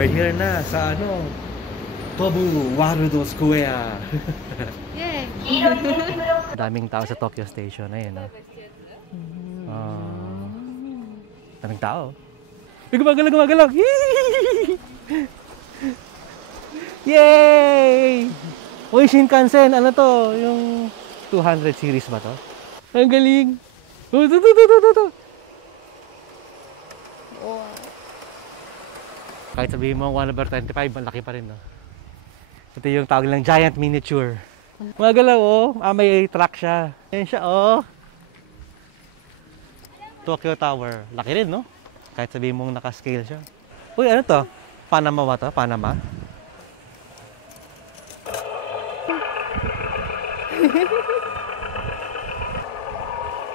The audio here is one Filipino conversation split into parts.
We're here na sa ano, Tobu Warudo Square. Yay! Daming tao sa Tokyo Station. Ayun, no? Daming tao. Ay, gumagalang! Yay! Uy, Shinkansen, ano to? Yung 200 series ba to? Ang galing! Oh, to. Wow. Kahit sabihin mo 1/25, malaki pa rin, no? Ito yung tawag lang giant miniature. Gumagalaw, oh. May track siya. Ayan siya, oh. Tokyo Tower. Laki rin, no? Kahit sabihin mong naka-scale siya. Uy, ano to? Panama ba to? Panama?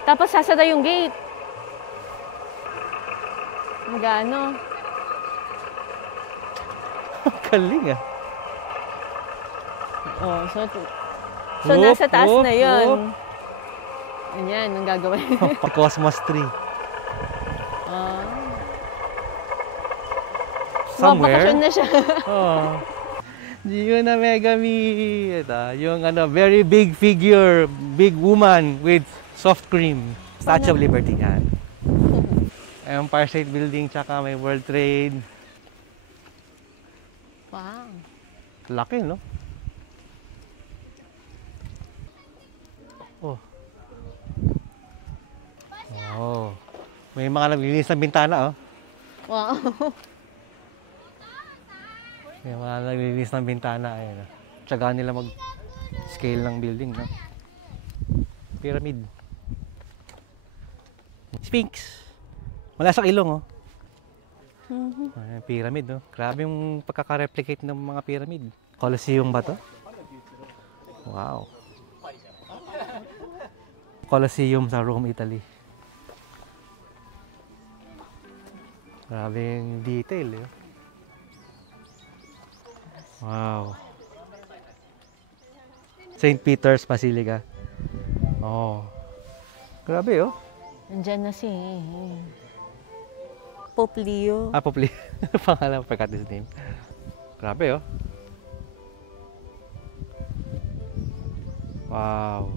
Tapos sasara yung gate. Magano? Galing, ah. Oh, so nasa taas na yun. Ayan, ang gagawin. Cosmos 3. Somewhere? Somewhere. Na siya. Oh. Gio na Megami. Ito, yung ano, very big figure, big woman with soft cream. Statue of Liberty yan. Empire State Building, tsaka may World Trade. Wow. Laki, no? Oh. Oh. May mga naglilinis ng bintana, oh. Wow. May mga naglilinis ng bintana, ayun, oh. Tsaga nila mag-scale ng building, no? Pyramid. Sphinx. Wala sa ilong, oh. Ayan, pyramid, no? Grabe yung pagkaka-replicate ng mga pyramid. Colosseum ba to? Wow. Colosseum sa Rome, Italy. Grabe yung detail, eh. Wow. St. Peter's Basilica. Oh. Grabe, oh. Nandyan na si Pope Leo. Ah, Pope Leo. Pangalan, forgot his name. Grabe, oh. Wow.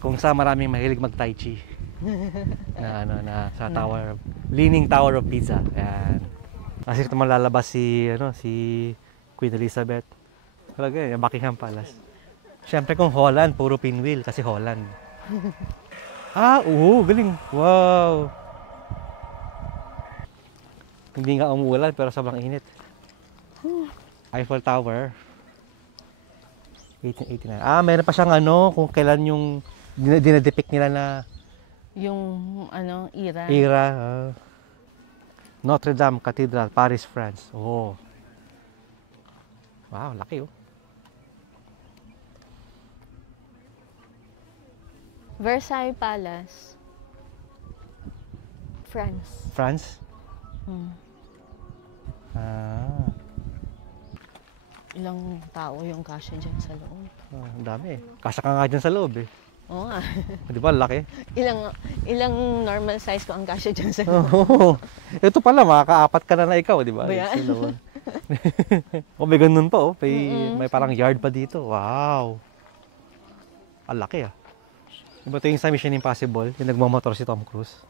Kung sa maraming mahilig mag-tai chi. Na ano, na sa tower, Leaning Tower of Pisa. Ayan. Kasi ito malalabas si Queen Elizabeth. Talaga, yung Buckingham Palace. Siyempre kung Holland, puro pinwheel kasi Holland. Ah, oo, galing. Wow. Hindi nga umuulan pero sobrang init. Eiffel Tower. 1889. Ah, meron pa siyang ano, kung kailan yung dinadepict nila na Yung ano, era. Notre Dame Cathedral, Paris, France. Oh. Wow, laki, oh. Versailles Palace. France. France? Hmm. Ah. Ilang tao yung kasya dyan sa loob. Oh, ang dami, eh. Kasya ka nga dyan sa loob, eh. Oo nga. Di ba, laki? Ilang normal size ko ang kasya dyan sa loob. Oh, ito pala, makaka-apat ka na ikaw, di ba? Ba yan? Oh, may ganun pa, oh. May parang yard pa dito. Wow. Ang laki, ah. Diba ito yung sa Mission Impossible, yung nagmamotor si Tom Cruise?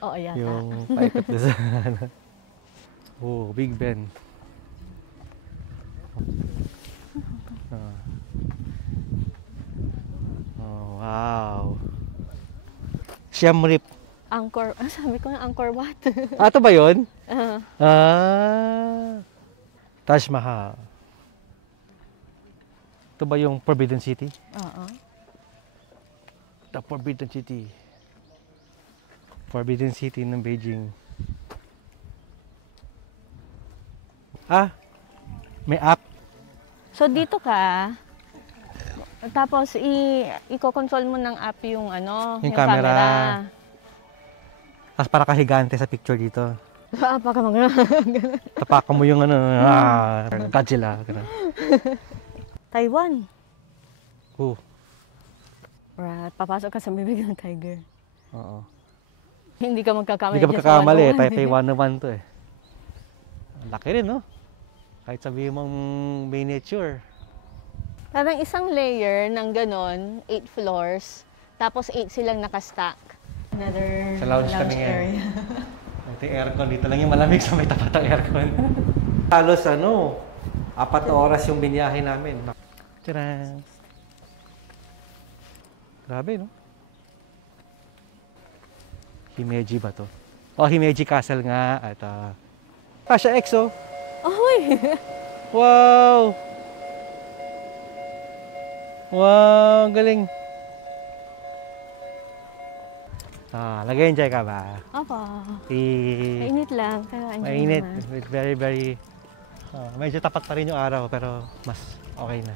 Oo, yata. Yung paikot na sa oh, Big Ben. Oh, wow. Siem Reap. Angkor. Sabi ko nga Angkor Wat. Ah, ito ba yun? Uh, Taj Mahal. Ito ba yung Forbidden City? Oo. The Forbidden City. Forbidden City ng Beijing. Ah, may app. So dito ka, tapos i-control mo ng app yung ano, Yung camera. Tapos para kahigante sa picture dito. Baka mga Tapakan mo yung ano, Godzilla. Ganun. Taiwan. Oh, Right, papasok ka sa bibig ng tiger. oo. Hindi ka magkakamali. Hindi ka magkakamali, Taipei 101 to eh. Laki rin, no? Kahit sabihin mong miniature. Parang isang layer ng ganon, 8 floors, tapos 8 silang nakastack. Another Sa lounge kami ngayon. Ito yung aircon. Dito lang yung malamig sa may tapat ng aircon. Halos 4 na oras yung binyahe namin. Tcharam! Grabe, no? Himeji ba to? Oh, Himeji Castle nga. At Kasha EXO. Ahoy! Wow! Wow, galing. Nag-enjoy ka ba? Opo. Eh, Mainit lang, pero enjoy mainit. naman. It's very, very... medyo tapat pa rin yung araw, pero mas okay na.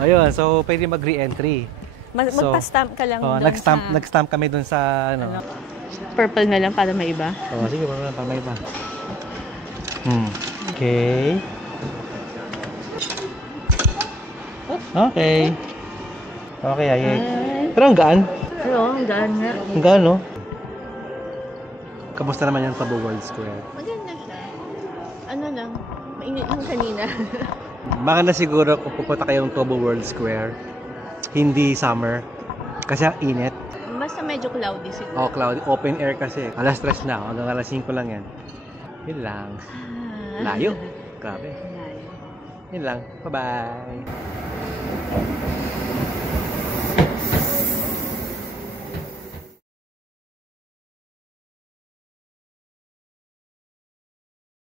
Ayun, so pwede mag-re-entry. So, Magpa-stamp ka lang doon nag-stamp kami dun sa ano. Purple na lang para may iba. Sige, para may iba. Okay. Okay. Okay, ayay. Pero ang gaan. Oo, ang gaan nga. Ang gaan, no? Kamusta naman yung Tabo World Square? Maganda siya. Ano lang, mainit yung kanina. Baka na siguro kung pupunta kayong Tabo World Square, hindi summer. Kasi ang init. Basta medyo cloudy siguro. Oh, cloudy. Open air kasi. Alas 3 na. Hanggang alas 5 lang yan. Yun lang. Layo. Grabe. Layo. Yun lang. Bye-bye.